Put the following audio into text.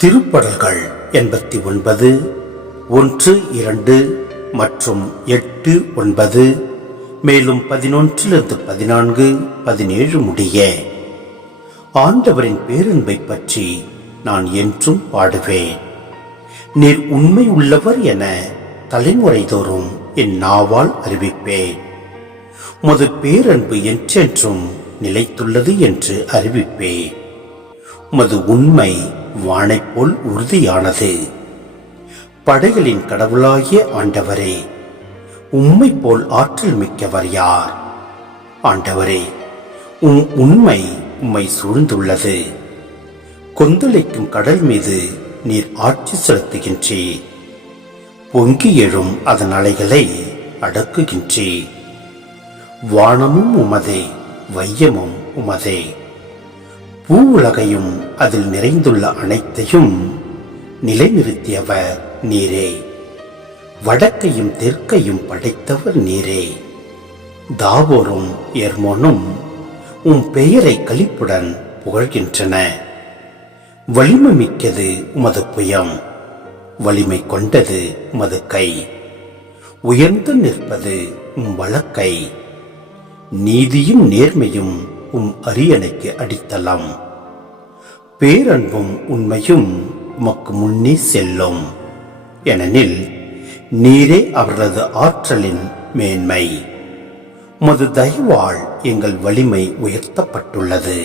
திருப்படல்கள் 89 1, 2 மற்றும் 8, 9 மேலும் 11 14, 17 முடிய ஆண்டவரின் பேரன்பை பற்றி நான் என்றும் பாடுவேன். நீர் உண்மை உள்ளவர் என தலைமுறை தோறும் என் நாவால் அறிவிப்பேன். உமது பேரன்பு என்றென்றும் நிலைத்துள்ளது என்று அறிவிப்பேன். உமது உண்மை வானைப் போல் உறுதியானது. படைகளின் கடவுளாகிய ஆண்டவரே, உம்மை போல் ஆற்றல் மிக்கவர் யார்? ஆண்டவரே, உண்மை உம்மை சூழ்ந்துள்ளது. கொந்தளிக்கும் கடல் மீது நீர் ஆட்சி செலுத்துகின்றீர். பொங்கி எழும் அதன் அலைகளை அடக்குகின்றீர். வானமும் உமதே, வையமும் உமதே. பூவுலகையும் அதில் நிறைந்துள்ள அனைத்தையும் நிலைநிறுத்தியவர் நீரே. வடக்கையும் தெற்கையும் படைத்தவர் நீரே. தாவோரும் எர்மோனும் உம் பெயரை களிப்புடன் புகழ்கின்றன. வலிமை மிக்கது உமது புயம், வலிமை கொண்டது உமது கை. உயர்ந்து நிற்பது உம் வலக்கை. நீதியும் நேர்மையும் உம் அரியணைக்கு அடித்தளம். பேரன்பும் உண்மையும் உமக்கு முன்னே செல்லும். ஏனெனில் நீரே அவர்களது ஆற்றலின் மேன்மை. உமது தயவால் எங்கள் வலிமை உயர்த்தப்பட்டுள்ளது.